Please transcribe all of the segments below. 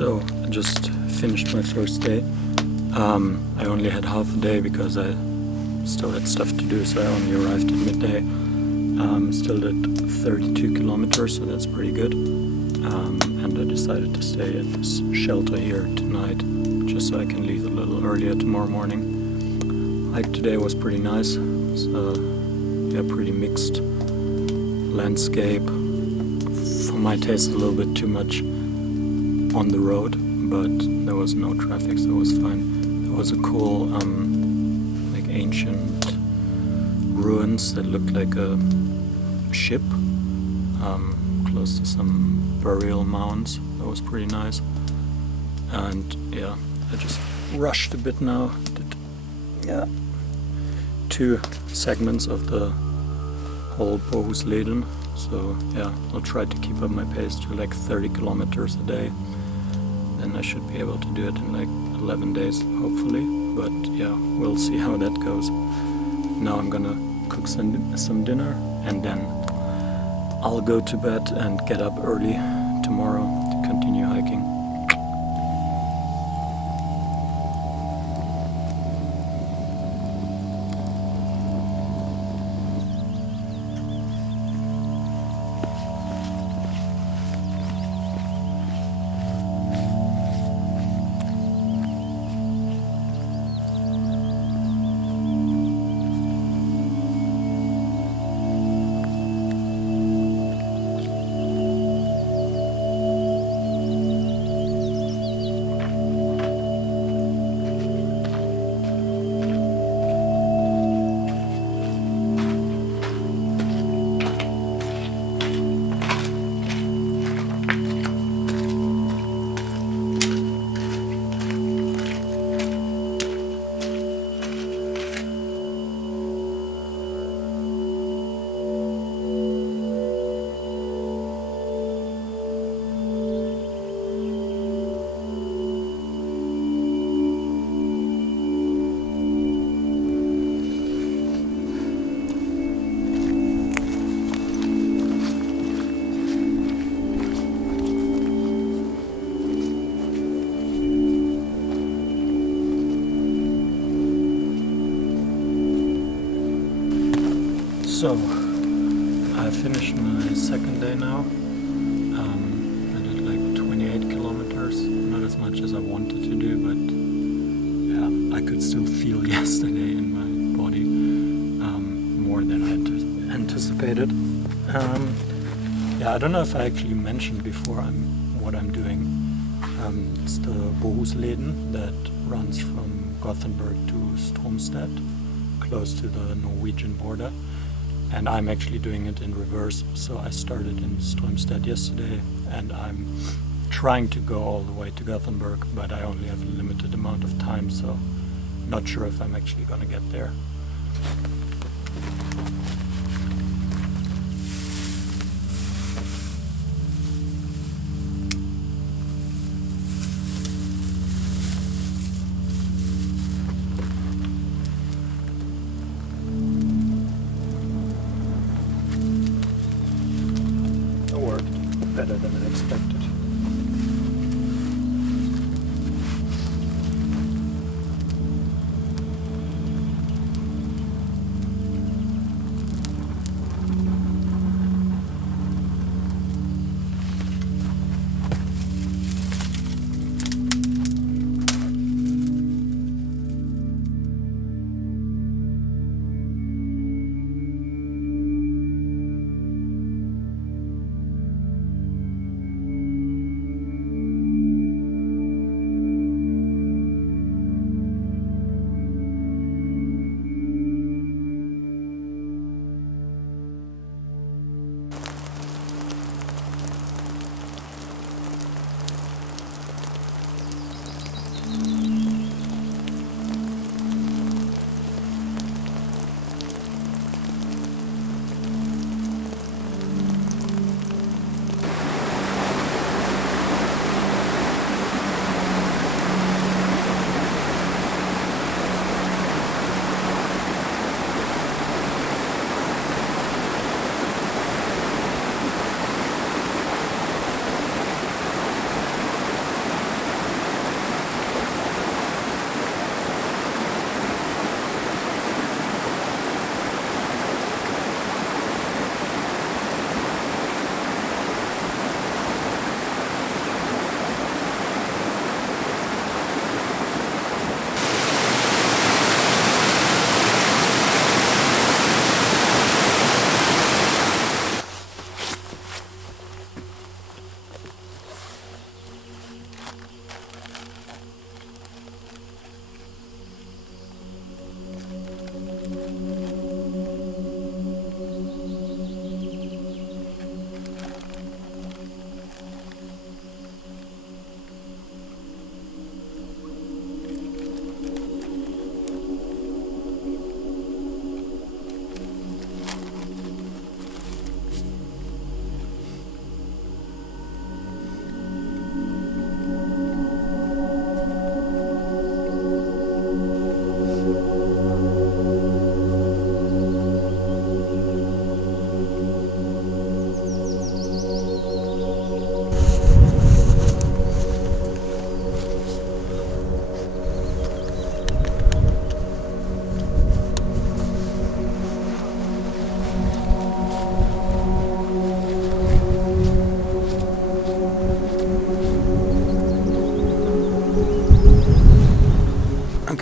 So I just finished my first day. I only had half a day because I still had stuff to do, so I only arrived at midday. Still did 32 kilometers, so that's pretty good. And I decided to stay at this shelter here tonight, just so I can leave a little earlier tomorrow morning. Hike today was pretty nice. It's pretty mixed landscape. For my taste, a little bit too much on the road, but there was no traffic, so it was fine. There was a cool, like ancient ruins that looked like a ship, close to some burial mounds. That was pretty nice. And yeah, I just rushed a bit now. Did 2 segments of the whole Bohusleden. So yeah, I'll try to keep up my pace to like 30 kilometers a day. Then I should be able to do it in like 11 days, hopefully. But yeah, we'll see how that goes. Now I'm gonna cook some dinner, and then I'll go to bed and get up early tomorrow to continue hiking. So, I finished my second day now. I did like 28 kilometers, not as much as I wanted to do, but yeah, I could still feel yesterday in my body more than I anticipated. I don't know if I actually mentioned before what I'm doing. It's the Bohusleden that runs from Gothenburg to Strömstad, close to the Norwegian border. And I'm actually doing it in reverse. So I started in Strömstad yesterday, and I'm trying to go all the way to Gothenburg, but I only have a limited amount of time, so not sure if I'm actually gonna get there. Better than I expected.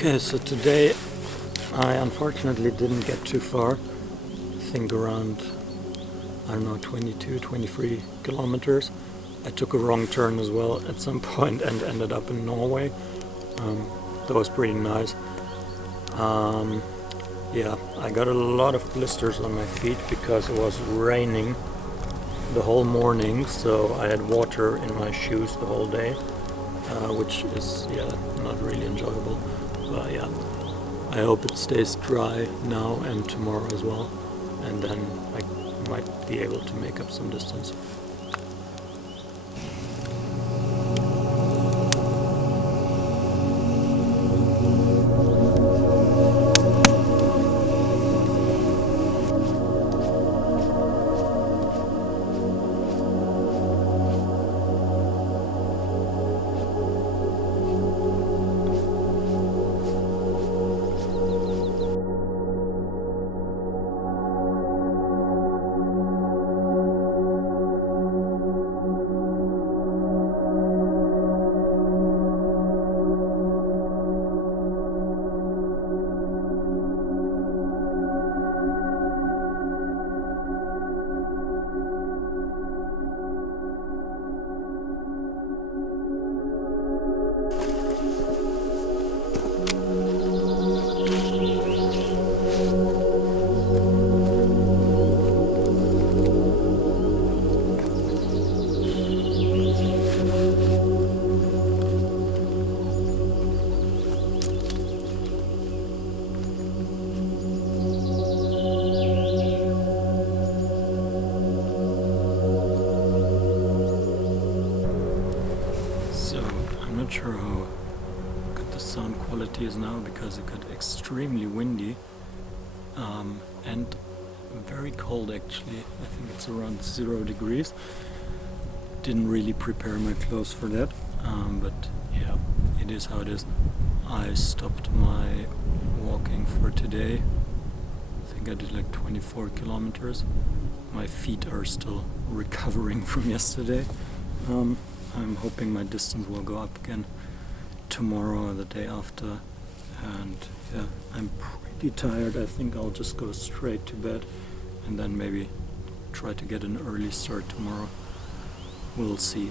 Okay, so today I unfortunately didn't get too far. I think around, I don't know, 22, 23 kilometers. I took a wrong turn as well at some point and ended up in Norway. That was pretty nice. Yeah, I got a lot of blisters on my feet because it was raining the whole morning, so I had water in my shoes the whole day, which is, yeah, not really enjoyable. But yeah, I hope it stays dry now and tomorrow as well, and then I might be able to make up some distance. Not sure how good the sound quality is now because it got extremely windy and very cold actually. I think it's around 0 degrees. Didn't really prepare my clothes for that, but yeah, it is how it is. I stopped my walking for today. I think I did like 24 kilometers. My feet are still recovering from yesterday. I'm hoping my distance will go up again tomorrow or the day after, and yeah, I'm pretty tired. I think I'll just go straight to bed and then maybe try to get an early start tomorrow. We'll see.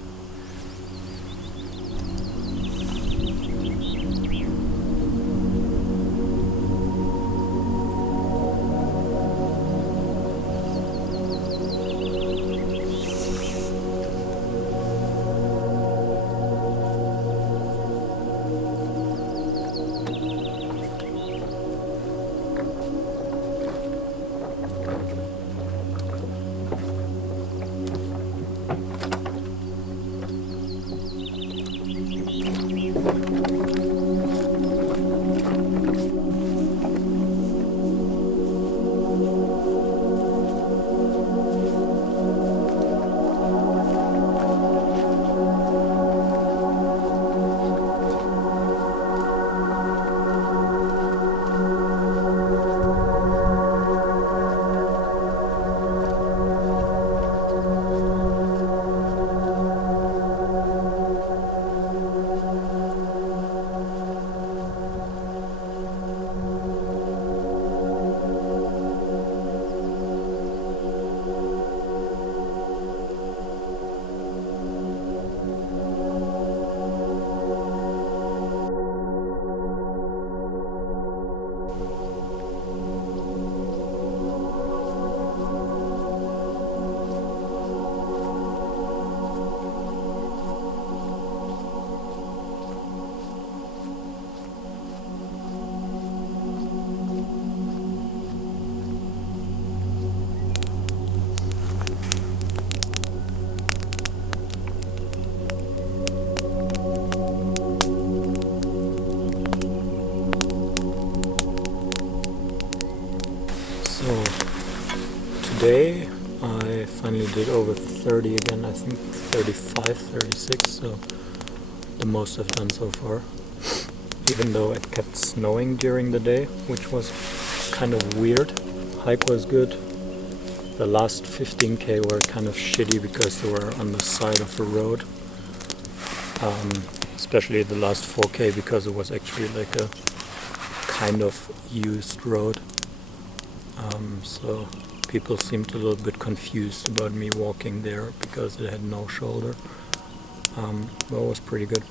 Today I finally did over 30 again, I think 35, 36, so the most I've done so far. Even though it kept snowing during the day, which was kind of weird. Hike was good. The last 15k were kind of shitty because they were on the side of the road. Especially the last 4k because it was actually like a kind of used road. So people seemed a little bit confused about me walking there because it had no shoulder. But it was pretty good.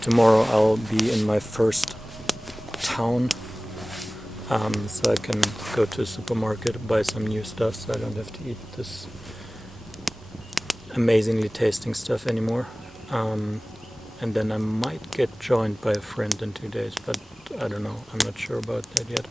Tomorrow I'll be in my first town, so I can go to a supermarket, buy some new stuff, so I don't have to eat this amazingly tasting stuff anymore. And then I might get joined by a friend in 2 days, but I don't know, I'm not sure about that yet.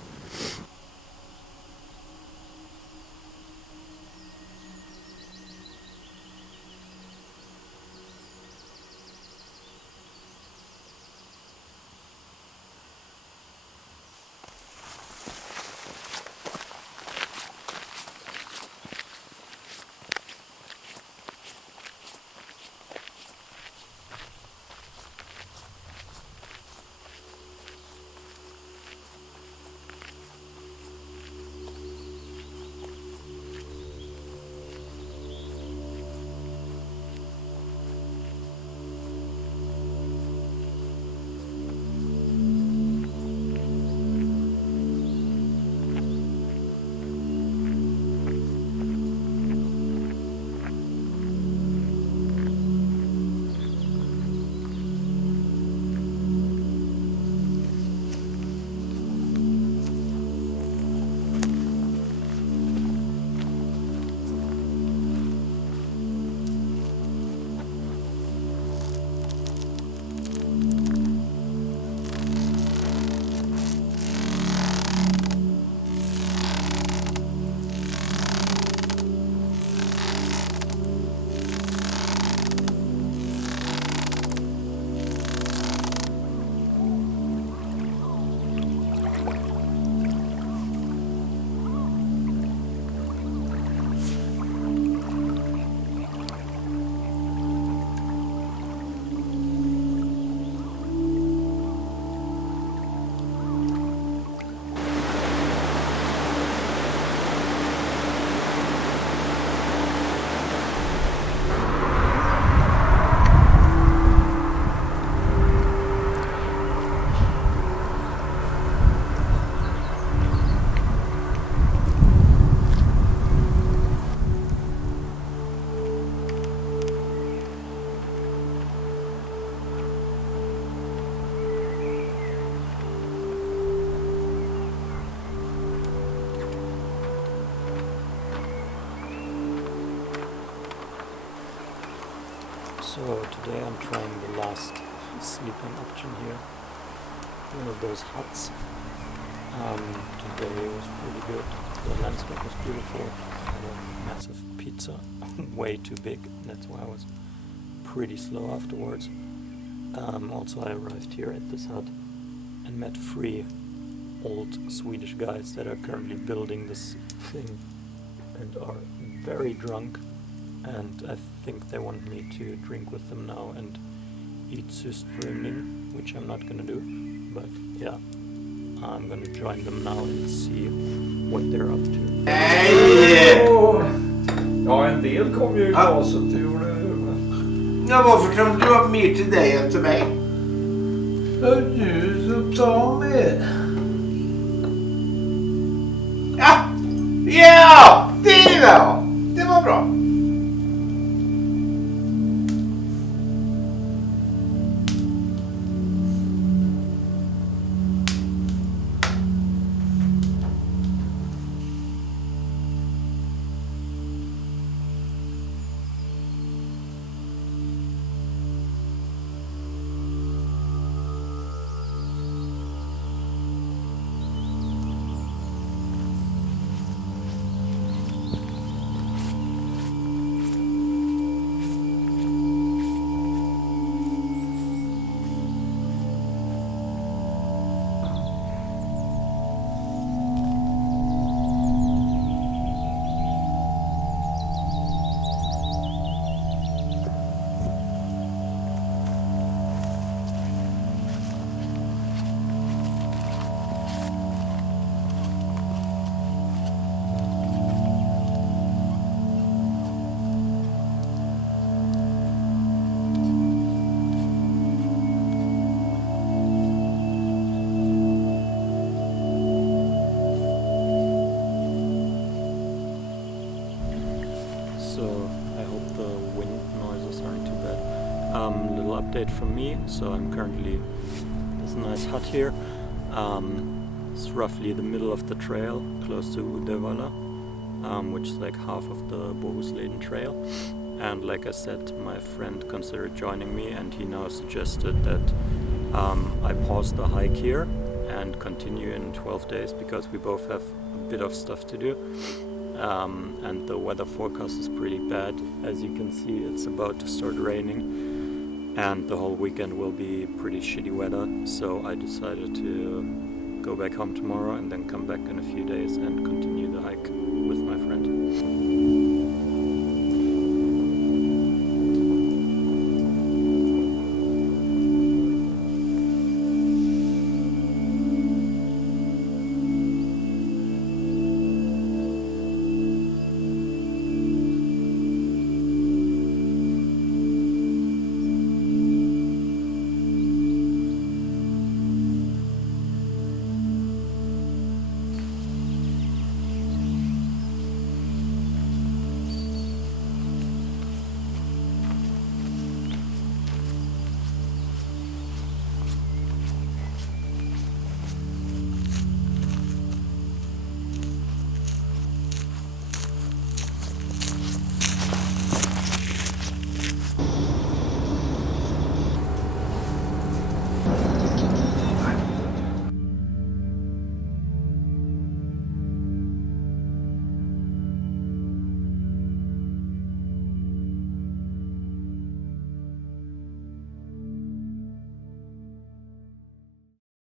So today I'm trying the last sleeping option here, one of those huts. Today was pretty good, the landscape was beautiful, I had a massive pizza, way too big, that's why I was pretty slow afterwards. Also I arrived here at this hut and met 3 old Swedish guys that are currently building this thing and are very drunk. And I think they want me to drink with them now and eat surströmming, which I'm not gonna do. But yeah, I'm gonna join them now and see what they're up to. Nej! Ja, en del kom ju i glaset, det gjorde det. Ja, varför kan du ha mer till dig än till mig? Du så ta med. Ja! Ja! Det var bra. Little update from me. So I'm currently this nice hut here. It's roughly the middle of the trail, close to Uddevalla, which is like half of the Bohusleden Trail. And like I said, my friend considered joining me, and he now suggested that I pause the hike here and continue in 12 days because we both have a bit of stuff to do. And the weather forecast is pretty bad. As you can see, it's about to start raining, and the whole weekend will be pretty shitty weather. So I decided to go back home tomorrow and then come back in a few days and continue the hike.